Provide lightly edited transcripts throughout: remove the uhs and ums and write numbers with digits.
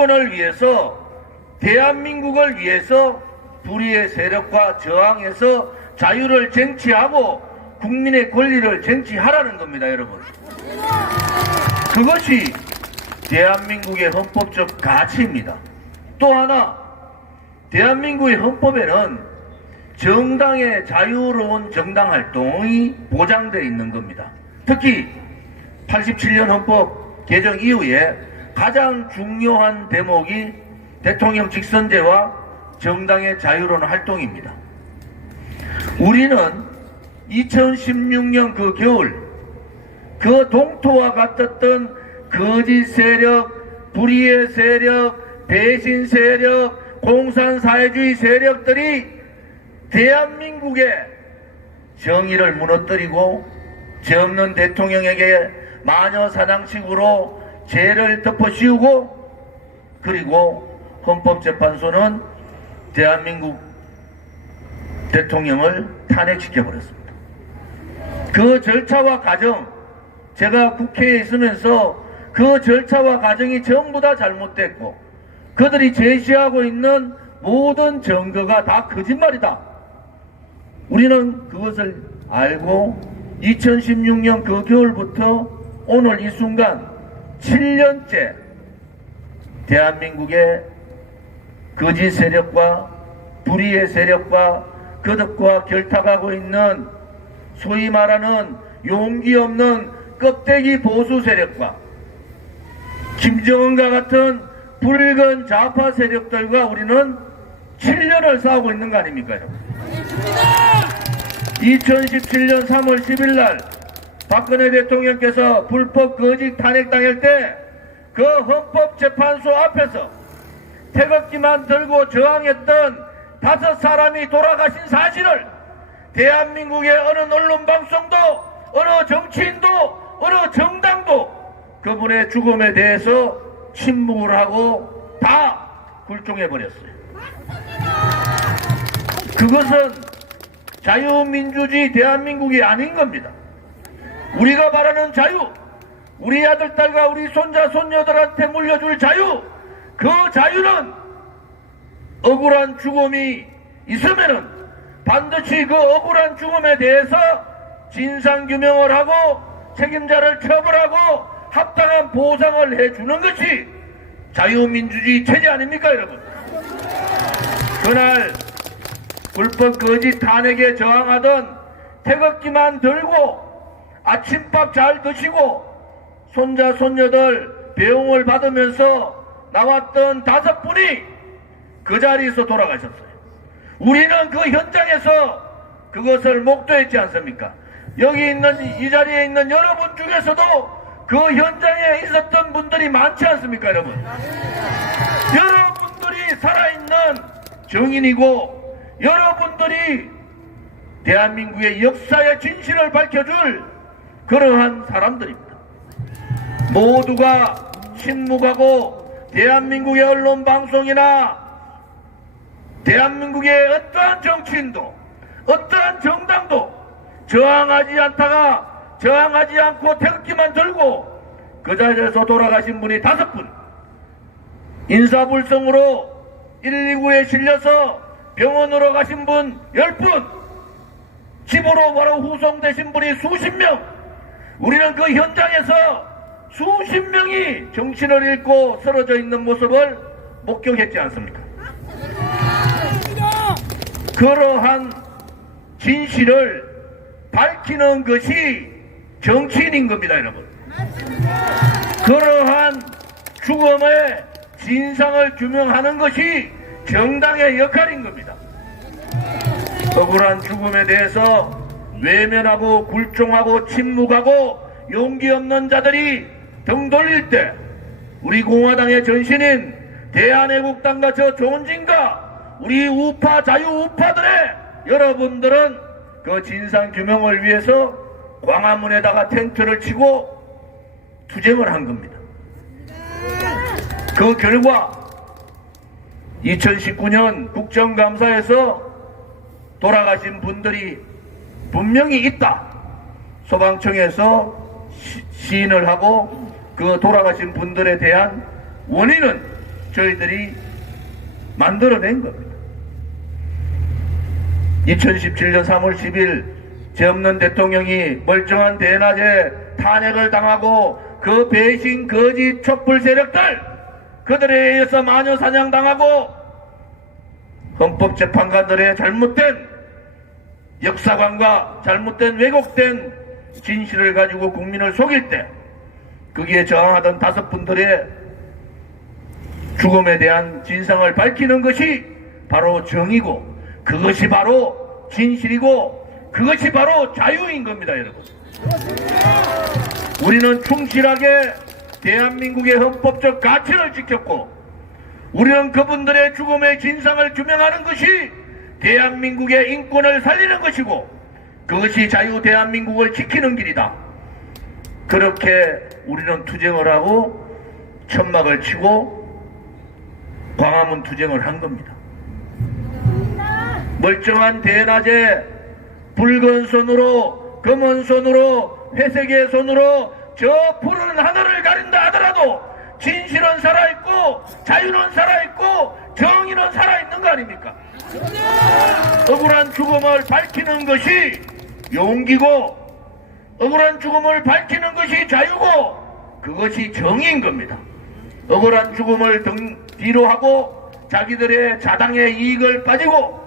정권을 위해서, 대한민국을 위해서 불의의 세력과 저항해서 자유를 쟁취하고 국민의 권리를 쟁취하라는 겁니다, 여러분. 그것이 대한민국의 헌법적 가치입니다. 또 하나, 대한민국의 헌법에는 정당의 자유로운 정당 활동이 보장되어 있는 겁니다. 특히 87년 헌법 개정 이후에 가장 중요한 대목이 대통령 직선제와 정당의 자유로운 활동입니다. 우리는 2016년 그 겨울, 그 동토와 같았던 거짓 세력, 불의의 세력, 배신 세력, 공산사회주의 세력들이 대한민국의 정의를 무너뜨리고 죄 없는 대통령에게 마녀사냥식으로 죄를 덮어씌우고, 그리고 헌법재판소는 대한민국 대통령을 탄핵시켜버렸습니다. 그 절차와 과정, 제가 국회에 있으면서 그 절차와 과정이 전부 다 잘못됐고 그들이 제시하고 있는 모든 증거가 다 거짓말이다. 우리는 그것을 알고 2016년 그 겨울부터 오늘 이 순간 7년째 대한민국의 거짓 세력과 불의의 세력과 그들과 결탁하고 있는 소위 말하는 용기 없는 껍데기 보수 세력과 김정은과 같은 붉은 좌파 세력들과 우리는 7년을 싸우고 있는 거 아닙니까, 여러분? 2017년 3월 10일 날 박근혜 대통령께서 불법 거짓 탄핵당할 때 그 헌법재판소 앞에서 태극기만 들고 저항했던 5사람이 돌아가신 사실을 대한민국의 어느 언론방송도, 어느 정치인도, 어느 정당도 그분의 죽음에 대해서 침묵을 하고 다 굴종해버렸어요. 그것은 자유민주주의 대한민국이 아닌 겁니다. 우리가 바라는 자유, 우리 아들, 딸과 우리 손자, 손녀들한테 물려줄 자유, 그 자유는 억울한 죽음이 있으면은 반드시 그 억울한 죽음에 대해서 진상규명을 하고 책임자를 처벌하고 합당한 보상을 해주는 것이 자유민주주의 체제 아닙니까, 여러분? 그날 불법 거짓 탄핵에 저항하던 태극기만 들고 아침밥 잘 드시고 손자 손녀들 배웅을 받으면서 나왔던 5분이 그 자리에서 돌아가셨어요. 우리는 그 현장에서 그것을 목도했지 않습니까? 여기 있는, 이 자리에 있는 여러분 중에서도 그 현장에 있었던 분들이 많지 않습니까, 여러분? 여러분들이 살아있는 정인이고 여러분들이 대한민국의 역사의 진실을 밝혀줄 그러한 사람들입니다. 모두가 침묵하고 대한민국의 언론 방송이나 대한민국의 어떠한 정치인도 어떠한 정당도 저항하지 않고 태극기만 들고 그 자리에서 돌아가신 분이 5분, 인사불성으로 119에 실려서 병원으로 가신 분 10분, 집으로 바로 후송되신 분이 수십 명, 우리는 그 현장에서 수십 명이 정신을 잃고 쓰러져 있는 모습을 목격했지 않습니까? 그러한 진실을 밝히는 것이 정치인인 겁니다, 여러분. 그러한 죽음의 진상을 규명하는 것이 정당의 역할인 겁니다. 억울한 죽음에 대해서 외면하고 굴종하고 침묵하고 용기 없는 자들이 등 돌릴 때 우리 공화당의 전신인 대한애국당과 저 조은진과 우리 우파 자유우파들의 여러분들은 그 진상규명을 위해서 광화문에다가 텐트를 치고 투쟁을 한 겁니다. 그 결과 2019년 국정감사에서 돌아가신 분들이 분명히 있다. 소방청에서 시인을 하고 그 돌아가신 분들에 대한 원인은 저희들이 만들어낸 겁니다. 2017년 3월 10일 죄 없는 대통령이 멀쩡한 대낮에 탄핵을 당하고 그 배신 거짓 촛불 세력들 그들에 의해서 마녀 사냥당하고 헌법재판관들의 잘못된 역사관과 잘못된 왜곡된 진실을 가지고 국민을 속일 때 거기에 저항하던 5분들의 죽음에 대한 진상을 밝히는 것이 바로 정의고 그것이 바로 진실이고 그것이 바로 자유인 겁니다, 여러분. 우리는 충실하게 대한민국의 헌법적 가치를 지켰고 우리는 그분들의 죽음의 진상을 규명하는 것이 대한민국의 인권을 살리는 것이고 그것이 자유 대한민국을 지키는 길이다. 그렇게 우리는 투쟁을 하고 천막을 치고 광화문 투쟁을 한 겁니다. 멀쩡한 대낮에 붉은 손으로 검은 손으로 회색의 손으로 저 푸른 하늘을 가린다 하더라도 진실은 살아있고 자유는 살아있고 정의는 살아있는 거 아닙니까? 억울한 죽음을 밝히는 것이 용기고 억울한 죽음을 밝히는 것이 자유고 그것이 정의인 겁니다. 억울한 죽음을 뒤로 하고 자기들의 자당의 이익을 빠지고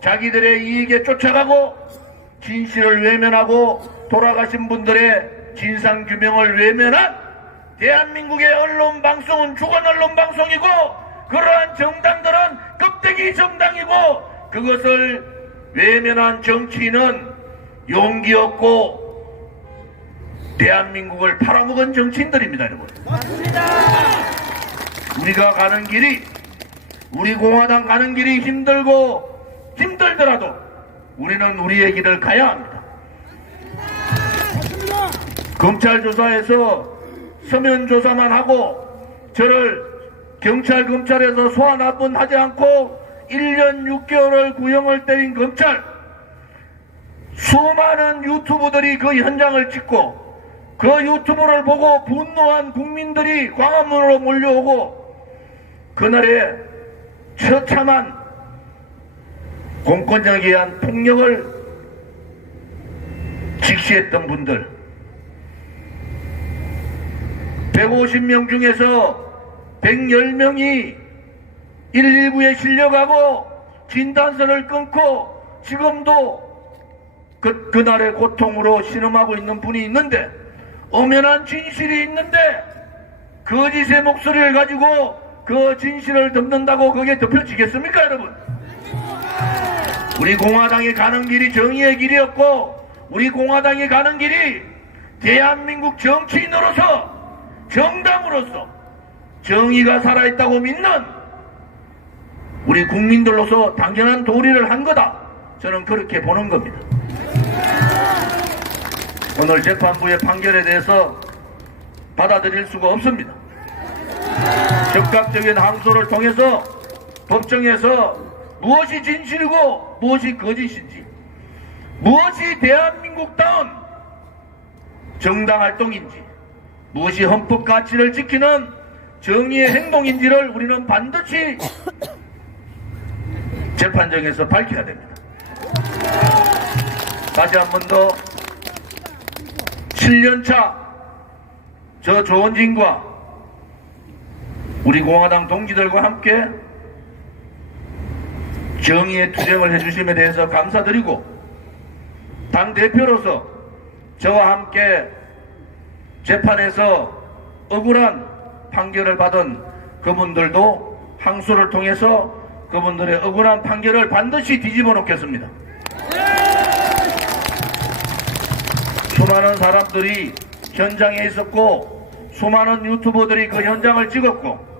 자기들의 이익에 쫓아가고 진실을 외면하고 돌아가신 분들의 진상규명을 외면한 대한민국의 언론방송은 죽은 언론방송이고 그러한 정당들은 껍데기 정당이고 그것을 외면한 정치인은 용기 없고 대한민국을 팔아먹은 정치인들입니다, 여러분. 맞습니다. 우리가 가는 길이 우리 공화당 가는 길이 힘들고 힘들더라도 우리는 우리의 길을 가야 합니다. 검찰 조사에서 서면 조사만 하고 저를 검찰에서 소환 합헌하지 않고 1년 6개월을 구형을 때린 검찰 수많은 유튜브들이 그 현장을 찍고 그 유튜브를 보고 분노한 국민들이 광화문으로 몰려오고 그날의 처참한 공권력에 의한 폭력을 직시했던 분들 150명 중에서 110명이 119에 실려가고 진단서를 끊고 지금도 그날의 고통으로 신음하고 있는 분이 있는데 엄연한 진실이 있는데 거짓의 목소리를 가지고 그 진실을 덮는다고 그게 덮여지겠습니까, 여러분? 우리 공화당이 가는 길이 정의의 길이었고 우리 공화당이 가는 길이 대한민국 정치인으로서 정당으로서 정의가 살아있다고 믿는 우리 국민들로서 당연한 도리를 한 거다. 저는 그렇게 보는 겁니다. 오늘 재판부의 판결에 대해서 받아들일 수가 없습니다. 적극적인 항소를 통해서 법정에서 무엇이 진실이고 무엇이 거짓인지 무엇이 대한민국다운 정당활동인지 무엇이 헌법 가치를 지키는 정의의 행동인지를 우리는 반드시 재판정에서 밝혀야 됩니다. 다시 한 번 더 7년차 저 조원진과 우리 공화당 동지들과 함께 정의의 투쟁을 해주심에 대해서 감사드리고 당대표로서 저와 함께 재판에서 억울한 판결을 받은 그분들도 항소를 통해서 그분들의 억울한 판결을 반드시 뒤집어 놓겠습니다. 수많은 사람들이 현장에 있었고 수많은 유튜버들이 그 현장을 찍었고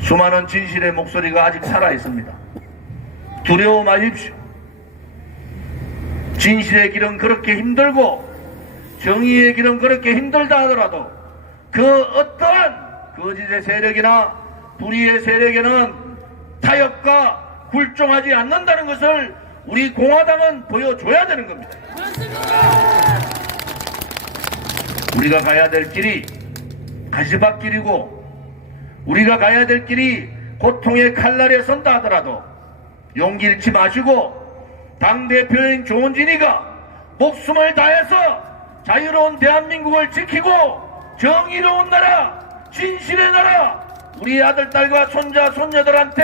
수많은 진실의 목소리가 아직 살아있습니다. 두려워 마십시오. 진실의 길은 그렇게 힘들고 정의의 길은 그렇게 힘들다 하더라도 그 어떠한 거짓의 세력이나 불의의 세력에는 타협과 굴종하지 않는다는 것을 우리 공화당은 보여줘야 되는 겁니다. 우리가 가야 될 길이 가시밭길이고 우리가 가야 될 길이 고통의 칼날에 선다 하더라도 용기 잃지 마시고 당대표인 조은진이가 목숨을 다해서 자유로운 대한민국을 지키고 정의로운 나라, 진실의 나라, 우리 아들, 딸과 손자, 손녀들한테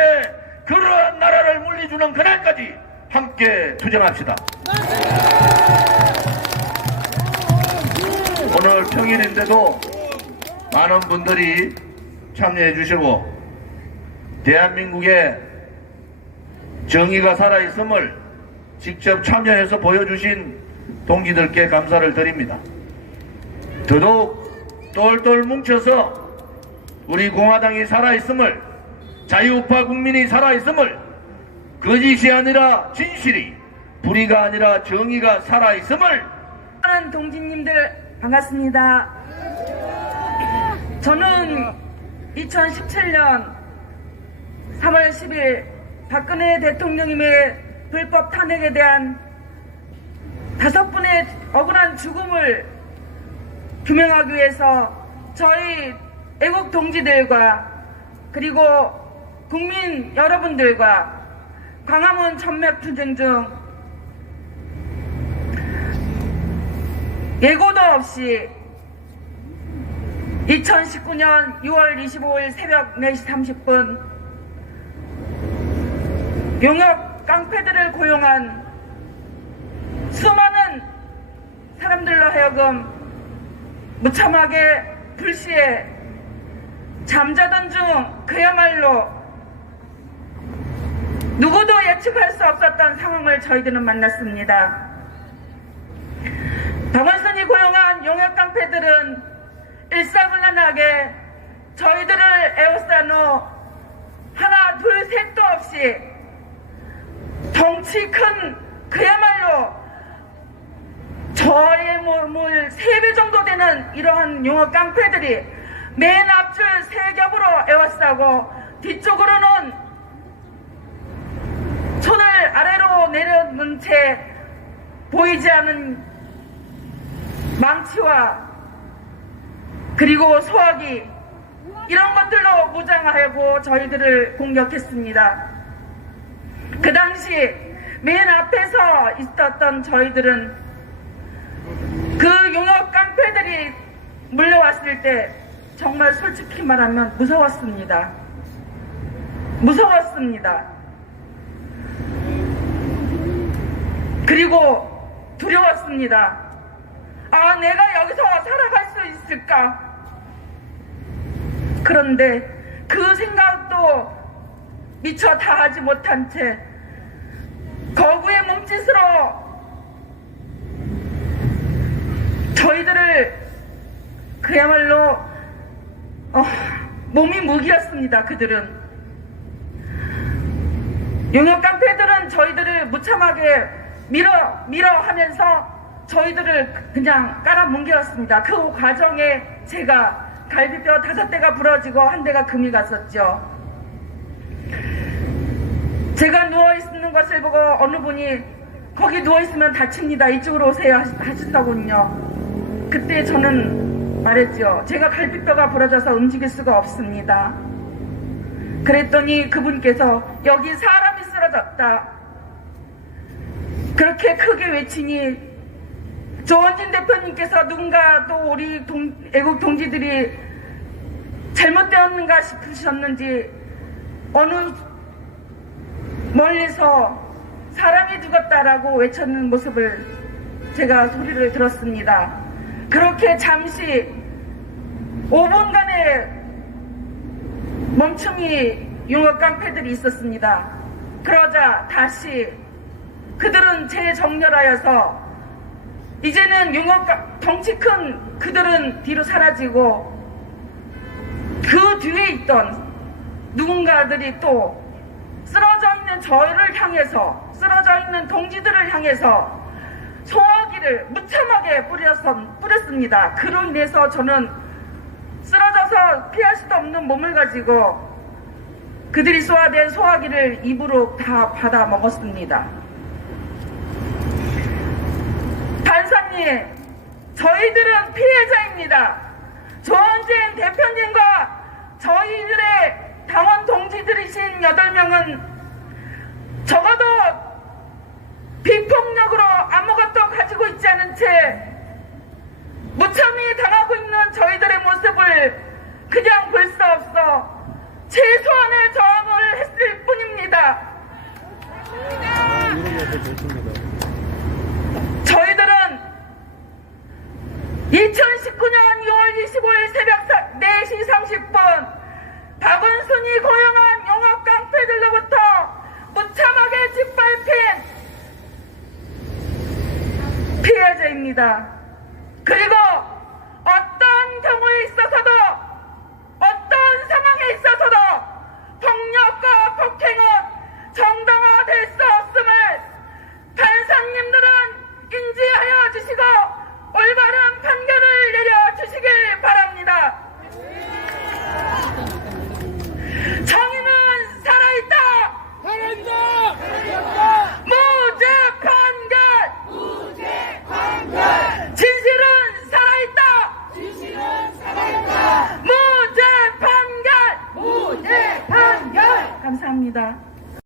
그러한 나라를 물려주는 그날까지 함께 투쟁합시다. 오늘 평일인데도 많은 분들이 참여해 주시고 대한민국에 정의가 살아있음을 직접 참여해서 보여주신 동지들께 감사를 드립니다. 더더욱 똘똘 뭉쳐서 우리 공화당이 살아있음을, 자유우파 국민이 살아있음을, 거짓이 아니라 진실이, 불의가 아니라 정의가 살아있음을. 많은 동지님들 반갑습니다. 저는 2017년 3월 10일 박근혜 대통령님의 불법 탄핵에 대한 5분의 억울한 죽음을 규명하기 위해서 저희 애국 동지들과 그리고 국민 여러분들과 광화문 천막투쟁 중 예고도 없이 2019년 6월 25일 새벽 4시 30분 용역 깡패들을 고용한 수많은 사람들로 하여금 무참하게 불시에 잠자던 중 그야말로 누구도 예측할 수 없었던 상황을 저희들은 만났습니다. 박원순이 고용한 용역 깡패들은 일사불란하게 저희들을 에워싼 후 하나 둘 셋도 없이 덩치 큰 그야말로 저의 몸을 3배 정도 되는 이러한 용역 깡패들이 맨 앞줄 3겹으로 에워싸고 뒤쪽으로는 손을 아래로 내려놓은 채 보이지 않는 망치와 그리고 소화기 이런 것들로 무장하고 저희들을 공격했습니다. 그 당시 맨 앞에서 있었던 저희들은 그 용역 깡패들이 물려왔을 때 정말 솔직히 말하면 무서웠습니다. 무서웠습니다. 그리고 두려웠습니다. 아, 내가 여기서 살아갈 수 있을까? 그런데 그 생각도 미처 다 하지 못한 채 거구의 몸짓으로 저희들을 그야말로 몸이 무기였습니다. 그들은 용역 깡패들은 저희들을 무참하게 밀어 하면서 저희들을 그냥 깔아뭉개었습니다. 그 과정에 제가 갈비뼈 5대가 부러지고 1대가 금이 갔었죠. 제가 누워있는 것을 보고 어느 분이 거기 누워있으면 다칩니다. 이쪽으로 오세요 하셨더군요. 그때 저는 말했죠. 제가 갈비뼈가 부러져서 움직일 수가 없습니다. 그랬더니 그분께서 여기 사람이 쓰러졌다. 그렇게 크게 외치니 조원진 대표님께서 누군가 또 우리 애국 동지들이 잘못되었는가 싶으셨는지 어느 멀리서 사람이 죽었다라고 외쳤는 모습을 제가 소리를 들었습니다. 그렇게 잠시 5분간의 멈춤이 용역 깡패들이 있었습니다. 그러자 다시 그들은 재정렬하여서 이제는 용역 덩치 큰 그들은 뒤로 사라지고 그 뒤에 있던 누군가들이 또 쓰러져 있는 저를 향해서 쓰러져 있는 동지들을 향해서 소화기를 무참하게 뿌렸습니다. 그로 인해서 저는 쓰러져서 피할 수도 없는 몸을 가지고 그들이 쏘아댄 소화기를 입으로 다 받아 먹었습니다. 판사님, 저희들은 피해자입니다. 조원진 대표님과 저희들의 당원 동지들이신 8명은 적어도 비폭력으로 아무것도 가지고 있지 않은 채 무참히 당하고 있는 저희들의 모습을 그냥 볼 수 없어 최소한의 저항을 했을 뿐입니다. 저희들은 2019년 2월 25일 새벽 4시 30분 박은순이 고용한 영업 깡패들로부터 무참하게 짓밟힌 피해자입니다. 그리고 어떤 경우에 있어서도 어떤 상황에 있어서도 폭력과 폭행은 정당화될 수 없음을 판사님들은 인지하여 주시고 올바른 판결을 내려주시길 바랍니다. 정의는 살아있다! 살아있다! 무죄 판결! 무죄 판결! 진실은 살아있다! 진실은 살아있다! 무죄 판결! 무죄 판결! 감사합니다.